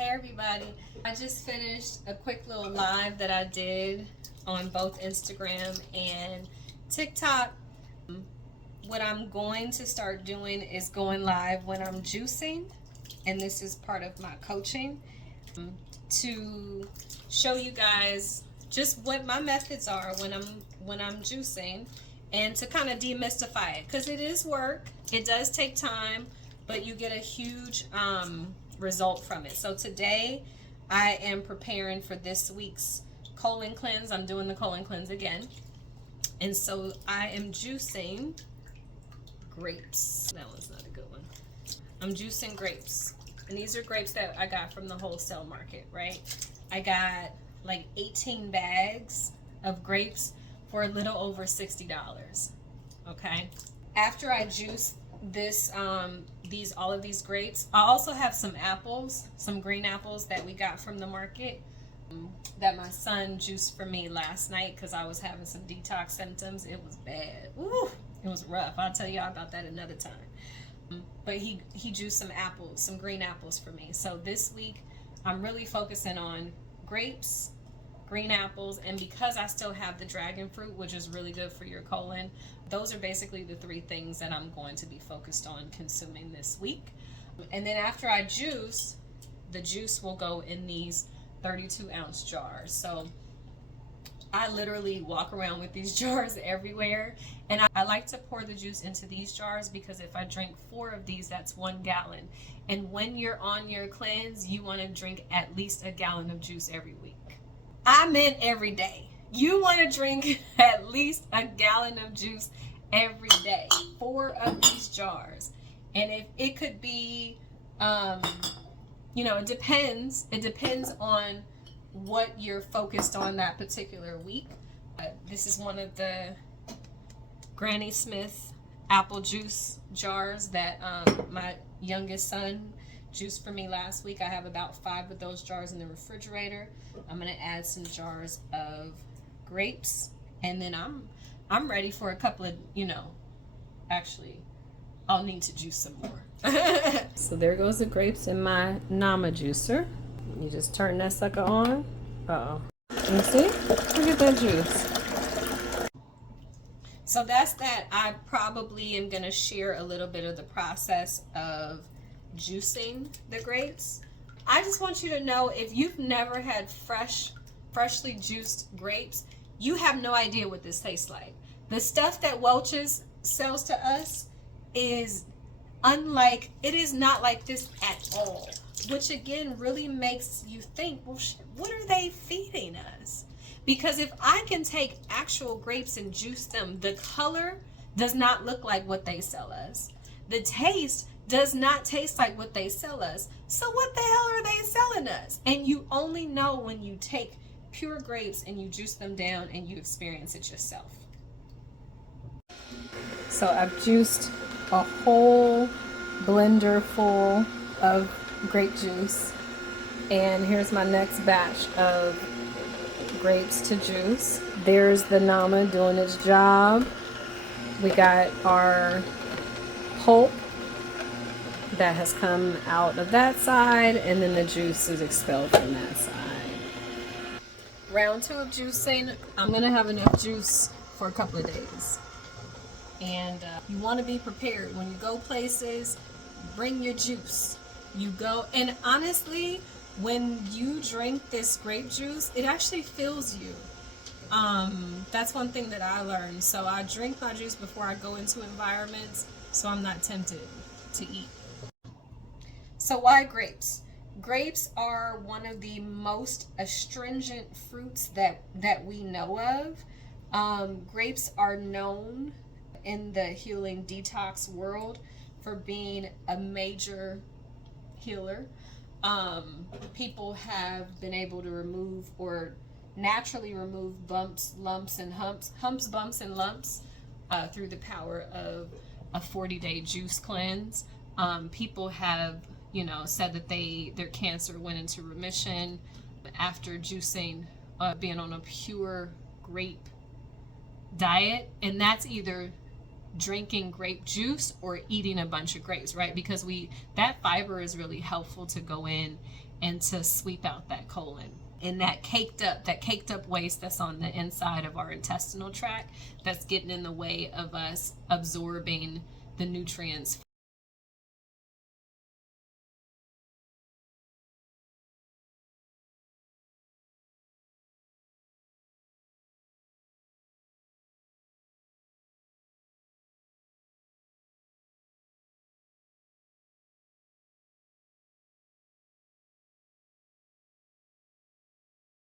Hey everybody, I just finished a quick little live that I did on both Instagram and TikTok. What I'm going to start doing is going live when I'm juicing, and this is part of my coaching to show you guys just what my methods are when I'm juicing, and to kind of demystify it, because it is work, it does take time, but you get a huge result from it. So today I am preparing for this week's colon cleanse. I'm doing the colon cleanse again, and so I am juicing grapes. That one's not a good one. I'm juicing grapes, and these are grapes that I got from the wholesale market, right? I got like 18 bags of grapes for a little over $60. Okay, after I juice this all of these grapes, I also have some apples, some green apples that we got from the market that my son juiced for me last night because I was having some detox symptoms. It was bad. Ooh, it was rough. I'll tell y'all about that another time. But he juiced some apples, some green apples for me. So this week I'm really focusing on grapes, green apples, and because I still have the dragon fruit, which is really good for your colon, those are basically the three things that I'm going to be focused on consuming this week. And then after I juice, the juice will go in these 32-ounce jars. So I literally walk around with these jars everywhere, and I like to pour the juice into these jars because if I drink 4 of these, that's 1 gallon. And when you're on your cleanse, you want to drink at least a gallon of juice every week. I meant every day. You want to drink at least a gallon of juice every day. 4 of these jars. And if it could be, it depends. It depends on what you're focused on that particular week. This is one of the Granny Smith apple juice jars that my youngest son juiced for me last week. I have about 5 of those jars in the refrigerator. I'm gonna add some jars of grapes, and then I'm ready for a couple of, actually I'll need to juice some more. So there goes the grapes in my Nama juicer. You just turn that sucker on. Uh-oh. You see? Look at that juice. So that's that. I probably am gonna share a little bit of the process of juicing the grapes. I just want you to know, if you've never had freshly juiced grapes, you have no idea what this tastes like. The stuff that Welch's sells to us is unlike, it is not like this at all, which again really makes you think, well, what are they feeding us? Because if I can take actual grapes and juice them, the color does not look like what they sell us. The taste does not taste like what they sell us. So what the hell are they selling us? And you only know when you take pure grapes and you juice them down and you experience it yourself. So I've juiced a whole blender full of grape juice, and here's my next batch of grapes to juice. There's the Nama doing its job. We got our pulp that has come out of that side, and then the juice is expelled from that side. Round 2 of juicing. I'm gonna have enough juice for a couple of days, and you want to be prepared when you go places. Bring your juice. You go, and honestly, when you drink this grape juice, it actually fills you. That's one thing that I learned. So I drink my juice before I go into environments, so I'm not tempted to eat. So why grapes? Grapes are one of the most astringent fruits that we know of. Grapes are known in the healing detox world for being a major healer. People have been able to remove or naturally remove bumps, lumps, and bumps, and lumps through the power of a 40-day juice cleanse. People have, said that their cancer went into remission after juicing, being on a pure grape diet, and that's either drinking grape juice or eating a bunch of grapes, right? Because that fiber is really helpful to go in and to sweep out that colon and that caked up waste that's on the inside of our intestinal tract that's getting in the way of us absorbing the nutrients